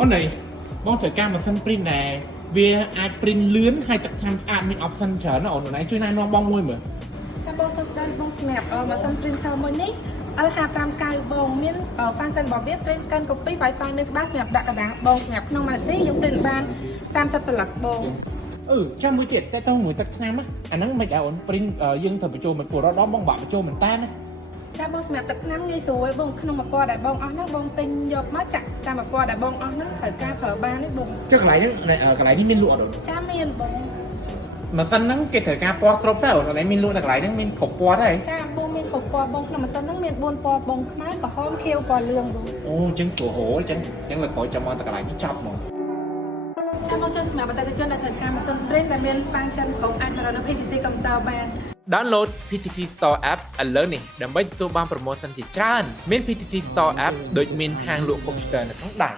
អូននេះបងត្រូវការម៉ាស៊ីន print ដែរវាអាច print លឿនហើយទឹកថ្នាំស្អាតមាន option ច្រើនណាអូនជួយណែនាំបងមួយមើល ចាំបងសួស្ដីបងសម្រាប់ម៉ាស៊ីន printer មួយនេះ L550 បងមាន function របស់វា print scan copy Wi-Fi មានច្បាស់សម្រាប់ដាក់កណ្ដាលបងសម្រាប់ក្នុងមួយនាទីយើង print បាន30សន្លឹកបង ចាំមួយទៀតតែតោះមួយទឹកថ្នាំអាហ្នឹងមិនដែរអូន print យើងត្រូវបញ្ចូលមិនព្រោះរដបងបាក់បញ្ចូលមែនតើណា ចាំបងសម្រាប់ទឹកថ្នាំងាយស្រួលបងក្នុងមួយពណ៌ដែលបងអស់ហ្នឹងបងទិញយកមកចាក់តាមមួយពណ៌ដែលបងអស់ហ្នឹងត្រូវការប្រើបានទេបង ចុះកន្លែងហ្នឹងកន្លែងនេះមានលក់អត់អូន ចាំមានបង ម៉ាស៊ីនហ្នឹងគេត្រូវការពណ៌គ្រប់តើអូនមានលក់តែកន្លែងហ្នឹងមានគ្រប់ពណ៌ទេ ចាបងមានគ្រប់ពណ៌បងក្នុងម៉ាស៊ីនហ្នឹងមាន4ពណ៌បងខ្មែរក្រហមខៀវពណ៌លឿងបង អូអញ្ចឹងព្រោះហូរអញ្ចឹងលើក្រោយចាំមកតែកន្លែងនេះចប់ហ្មង ចាំបងជួយសម្រាប់បតិថិជនដែលត្រូវការម៉ាស៊ីន print ដែលមាន function គ្រប់អាចប្រើនៅ PCC កុំព្យូទ័របាន Download PTC Store App ឥឡូវនេះដើម្បីទទួលបានប្រូម៉ូសិនជាច្រើនមាន PTC Store App ដូចមានហាងលក់កុំព្យូទ័រនៅក្នុងដៃ